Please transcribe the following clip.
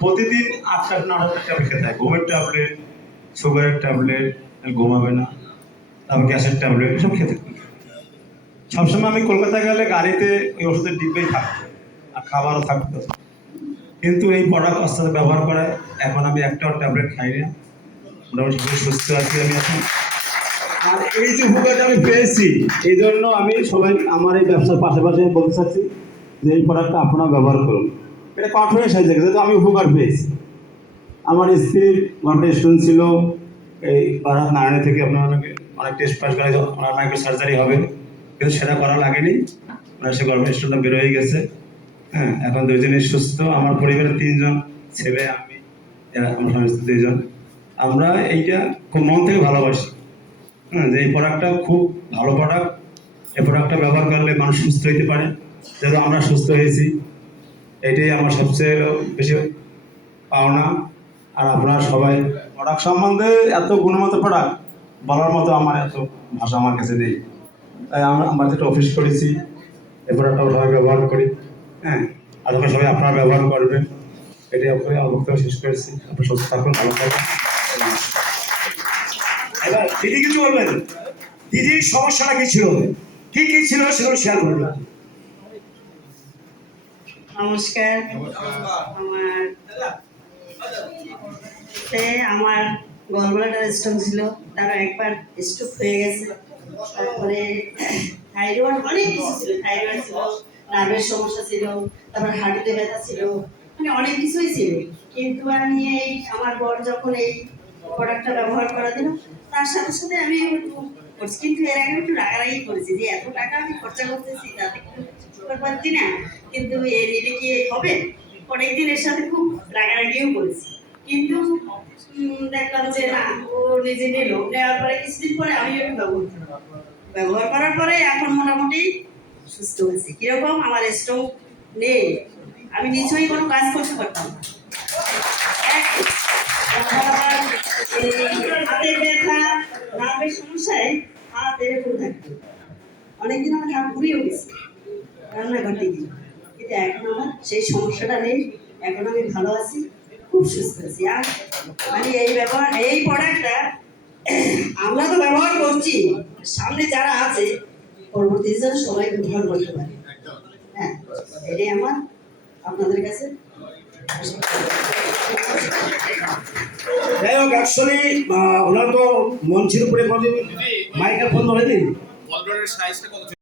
প্রতিদিন ৮টা ৯টা ট্যাবলেট খেতে হয়, ঘুমের ট্যাবলেট, সুগারের ট্যাবলেট, ঘুমাবে না, তারপর গ্যাসের ট্যাবলেট এসব খেতে হয়। সবসময় আমি কলকাতায় গেলে গাড়িতে ওই ওষুধের ডিব্বেই থাকতো আর খাবারও থাকতো, কিন্তু এই প্রোডাক্ট আস্তে আস্তে ব্যবহার করায় এখন আমি একটাও ট্যাবলেট খাই না, মোটামুটি সুস্থ আছি আমি এখন। আর এই যে উপকারটা আমি পেয়েছি, এই জন্য আমি সবাই আমার এই ব্যবসার পাশাপাশি বলতে চাচ্ছি যে এই প্রোডাক্টটা আপনারা ব্যবহার করুন। এটা কনফিডেন্স হয়েছে যেহেতু আমি উপকার পেয়েছি। আমার স্ত্রীর গর্ভে স্টোন ছিল, এই বারাত নারায়ণ থেকে আপনার অনেক টেস্ট পাস করে ওনার মাইক্রো সার্জারি হবে, কিন্তু সেটা করা লাগেনি, ওনার সে গর্ভে স্টোনটা বের হয়ে গেছে। হ্যাঁ, এখন দুইজনই সুস্থ। আমার পরিবারের 3জন ছেলে, আমি, আমার স্বামী স্ত্রী 2জন। আমরা এইটা খুব মন থেকে ভালোবাসি। হ্যাঁ, যে এই প্রোডাক্টটা খুব ভালো প্রোডাক্ট। এই প্রোডাক্টটা ব্যবহার করলে মানুষ সুস্থ হতে পারে, যেহেতু আমরা সুস্থ হয়েছি, এটাই আমার সবচেয়ে বেশি পাওনা। আর আপনারা সবাই প্রোডাক্ট সম্বন্ধে এত গুণগত প্রোডাক্ট বলার মতো আমার এত ভাষা আমার কাছে নেই। তাই আমরা যেটা অফিস করেছি, এই প্রোডাক্টটা সবাই ব্যবহার করি। হ্যাঁ, আর যখন সবাই আপনারা ব্যবহার করবেন, এটাই করে আমার বক্তব্য শেষ করেছি। আপনি সুস্থ থাকুন, ভালো থাকুন। এবার দিদি কিছু বলবেন, দিদির সমস্যাটা কি ছিল, কি কি ছিল সেগুলো শেয়ার করবেন। নমস্কার। আমার গলব্লাডার স্টোন ছিল, তার একবার স্ট্রোক হয়ে গেছে। তারপরে থাইরয়েড, অনেক কিছু ছিল, থাইরয়েড ছিল, নার্ভের সমস্যা ছিল, তারপর হার্টে ব্যথা ছিল, মানে অনেক কিছুই ছিল। কিন্তু আমি এই আমার বর যখন এই প্রোডাক্টটা ব্যবহার করা দিল, তার সাথে সাথে আমি একটু করছি, কিন্তু এর আগে একটু রাগারাগি করেছি যে এত টাকা আমি খরচা করতেছি তাতে পারছি না, কিন্তু এটা কি হবে। অনেকদিন এর সাথে খুব রাগারাগিও করেছি, কিন্তু দেখলাম যে না, ও নিজে নিল, নেওয়ার পরে কিছুদিন পরে আমি একটু ব্যবহার করার পরে এখন মোটামুটি সুস্থ হয়েছি। কিরকম, আমার স্ট্রোক নেই, আমি নিশ্চয়ই কোনো কাজ করতে পারতাম না। হাতের ব্যথা, নার্ভের সমস্যায় হাত এরকম থাকতো, অনেকদিন আমার হাত ঘুরিয়েও গেছে রান্নাঘরতে গিয়ে, কিন্তু এখন আমার সেই সমস্যাটা নেই, এখন আমি ভালো আছি, খুব সুস্থ আছি। আর মানে এই প্রোডাক্টটা আমরা তো ব্যবহার করছি, সামনে যারা আছে পরবর্তী যেন সবাই ব্যবহার করতে পারে। হ্যাঁ, এটাই আমার আপনাদের কাছে। যাই হোক, অ্যাকচুয়ালি ওনার তো মঞ্চের উপরে কোনোদিন মাইক্রোফোন ধরেনি।